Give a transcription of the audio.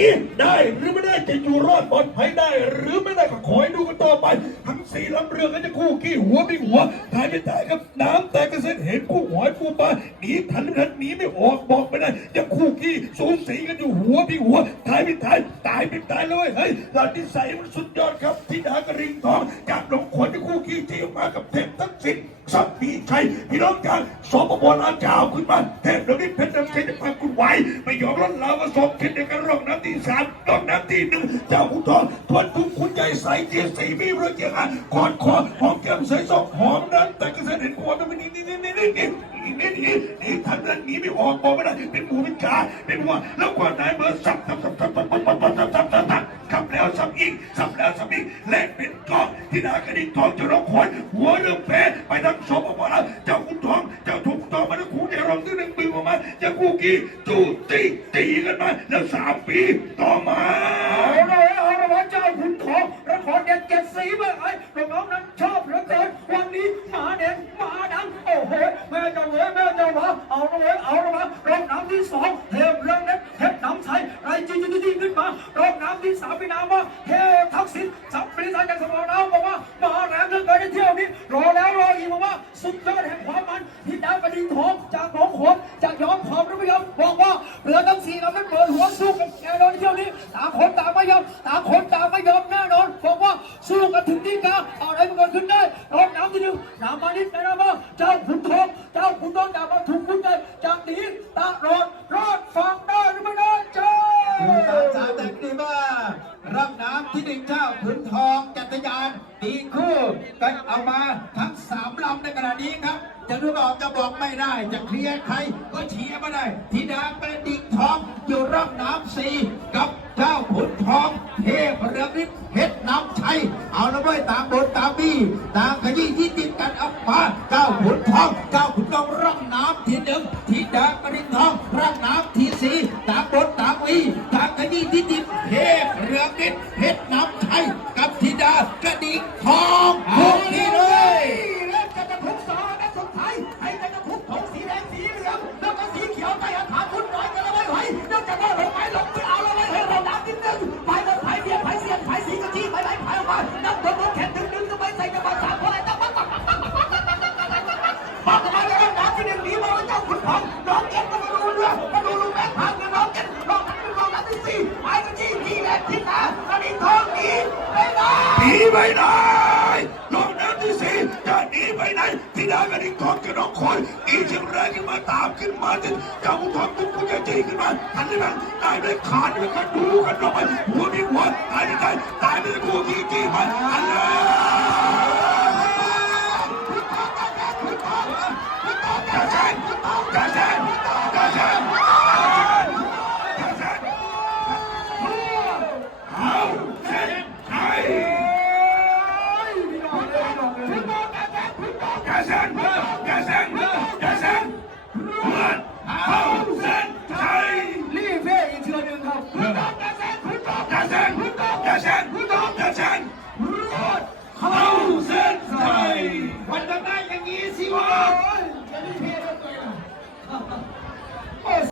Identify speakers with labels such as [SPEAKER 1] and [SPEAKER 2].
[SPEAKER 1] quién da อยู่รอดปลอดภัยได้ หรือไม่ได้ก็คอยดูกันต่อไป ทั้งสี่ลำเรือก็จะคู่กี้หัวไม่หัวตายไม่ตายครับน้ำแตกกระเซ็นเห็นคู่หอยคู่ปลาหนีทันไม่ทันหนีไม่ออกบอกไม่ได้จะคู่กี้สูงสีกันอยู่หัวไม่หัวตายไม่ตายตายไม่ตายเลยเฮ้ยหลานที่ใส่มันสุดยอดครับที่ดากระริงทองจากหลงขวัญจะคู่กี้ที่มากับเทพทักษิณสัมปีชัยพี่น้องจากสปปลาวจะเอาขึ้นมาเทพเราได้เพชรน้ำเชยจะพาคุณไหวไม่ยอมลดลาวาสมเช่นเดียวกันร่องน้ำที่สามร่องน้ำที่หนึ่งเจ้าคุณทองทวนทุกคุณใหญ่ใส่เจียสีมีเรือเกียงอะกอดคอหอมแก้มใส่ศอกหอมนั้นแต่ก็เสด็จหัวต้องไปนี่นี่นี่นี่นี่นี่นี่นี่นี่ทางนั้นหนีไม่ออกบอกไม่ได้เป็นหมูเป็นกาเป็นหัวแล้วกว่าไหนเบอร์สับสับสับสับสับสับสับสับสับสับสับขับแล้วสับอีกสับแล้วสับอีกแลกเป็นกองที่นากระดิ่งทองจะร้องคอยหัวเรื่องแพ้ไปทั้งสองบอกแล้วเจ้าคุณทองเจ้าทุกทองมาทั้งคู่เดียวรองที่หนึ่งปีอออกมาจะคู่กี่จูตีตีกันมาแล้วสามปีต่อมา
[SPEAKER 2] สีเมื่อไอ้น้องนั้นชอบเหลือเกินวันนี้หมาเด่นหมาดังโอ้โหแม่เจ้าเอ๋ยแม่เจ้าหมาเอาละเว้ยเอาละวะรอบน้ำที่สองเทพเรื่องเล็กเทพน้ำใสไรจีจีจีขึ้นมารอบน้ำที่สามพี่นามว่าเทพทักษิณสัมปริสายจากสมองน้ำบอกว่ามาแรงเหลือเกินในเที่ยวนี้รอแล้วรออีกบอกว่าสุดยอดแห่งความมันที่ดาวกระดิ่งทองจากหนองขวดจากยอมขอบหรือไม่ยอมบอกว่าเรือทั้งสี่ลำนั้นเปิดหัวสู้กันแน่นอนในเที่ยวนี้ต่างคนต่างไม่ยอมต่างคน ถึงที่กลางอะไรมันเกิดขึ้นได้รอบน้ำที่หนึ่งน้ำมานิดนะนะว่าเจ้าขุนทองเจ้าขุนทองจากมาถูกขุนใจจากหนีตลอดรอดฟังได้หรือไม่ได้เจ้า
[SPEAKER 3] ตาสาแต่งดีมากรับน้ำที่หนึ่งเจ้าขุนทองจัตยานดีคู่กันเอามาทั้งสามลำในขณะนี้ครับ จะดูบอกจะบอกไม่ได้ จะเคลียร์ใครก็เชียร์ไม่ได้ธิดากระดิ่ง ทองอยู่รับน้ำสีกับเจ้าขุนทองเทพเรืองฤทธิ์เพชรน้ำชัยเอาละไว้ยตามบทตามบี้ตามขยี้ที่ติดกันอัปมาเจ้าขุนทอง เจ้าขุนทองร่องน้ำทีหนึ่งทีดากระดิ่งทองร่องน้ำทีสี่ตามบทตามบี้ตามขยี้ที่ติดเทพเรืองฤทธิ์เพชร
[SPEAKER 1] ilavelerin kalkına koy. İyice bırakın ve takip madin. Yavuz takip bu geceyi kırman. Hani ben daire kan ve kan duhu kan roman. Bu bir vat. Hani ben daire kuki kiman. Allah'a